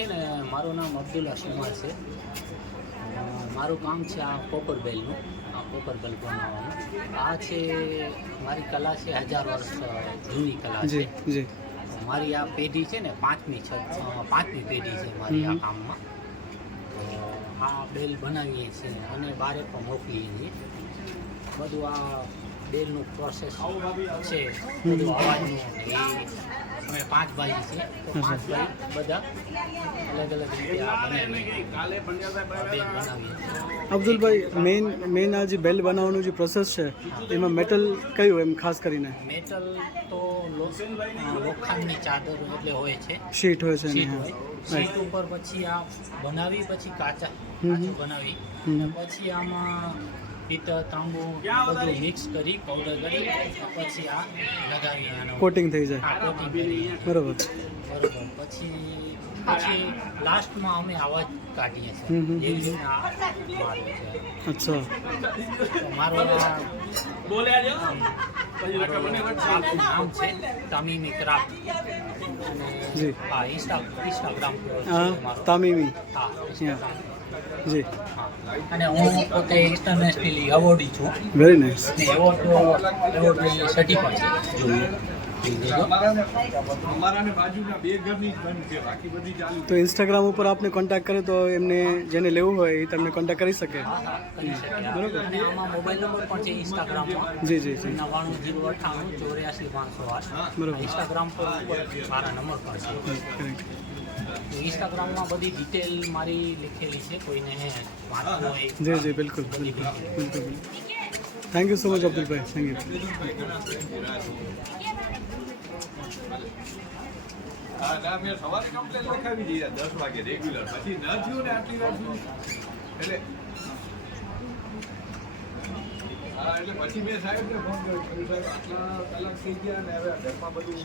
છે ને મારું નામ અબ્દુલ અશીમાર છે. મારું કામ છે આ કોપર બેલનું, આ કોપર બેલ બનાવવાનું. આ છે મારી કલા છે, 1000 વર્ષ જૂની કલા છે. જી મારી આ પેઢી છે ને પાંચમી પેઢી છે મારી આ કામમાં. આ બેલ બનાવીએ છીએ અને બહારે પણ મોકલીએ છીએ. બધું આ બેલનું પ્રોસેસ છે, બધું અવાજનું એ અમે 5 ભાઈ છે, તો 5 ભાઈ બધા અલગ અલગ રીતે આ બનાવીએ બેલ બનાવીએ. અબ્દુલભાઈ, મેઇન આ જે બેલ બનાવવાનું જે પ્રોસેસ છે એમાં મેટલ કયું એમ ખાસ કરીને? મેટલ તો લોખંડની ચાદર એટલે હોય છે, શીટ હોય છે શીટ ને? હોય. શીટ ઉપર પછી આ બનાવી, પછી કાચું બનાવી અને પછી આમાં પિત્તળ, તાંબુ બધું મિક્સ કરી, પાવડર કરી પછી આ લગાવીએ. આનો કોટિંગ થઈ જાય. કોટિંગ કરીએ. બરોબર. પછી લાસ્ટમાં અમે અવાજ કાઢીએ છીએ. એવી રીતના આ મારું છે. અચ્છા. તો મારું નામ છે તમીમી ક્રાફ્ટ. જી. હા, ઇન્સ્ટાગ્રામ હા, તામીમી. હા, Instagram. જી. હા. અને હું પોતે ઇન્ટરનેશનલી એવોર્ડી છું. Very nice. ને એવોર્ડ સર્ટિફાઈડ છે. તો ઇન્સ્ટાગ્રામ ઉપર આપને કોન્ટેક્ટ કરે તો એમને જેને લેવું હોય એ તમને કોન્ટેક્ટ કરી શકે? બરોબર. અને આમાં મોબાઈલ નંબર પણ છે ઇન્સ્ટાગ્રામમાં. જી. 9908848508. બરોબર. ઇન્સ્ટાગ્રામ પર મારા નંબર પણ છે. કરેક્ટ. ઇન્સ્ટાગ્રામમાં બધી ડિટેલ મારી લીખેલી છે, કોઈને વાંચવું હોય. જી બિલકુલ. Thank you so much Abdulbhai. Thank you. ના, મેં સવારે કમ્પ્લેન લખાવી દીધી 10 વાગે રેગ્યુલર, પછી ન થયું ને આટલી વાર થયું એટલે એટલે પછી મેં સાહેબને ફોન કર્યો, સાહેબ આટલા કલાક થઈ ગયા ને હવે ઘરમાં બધું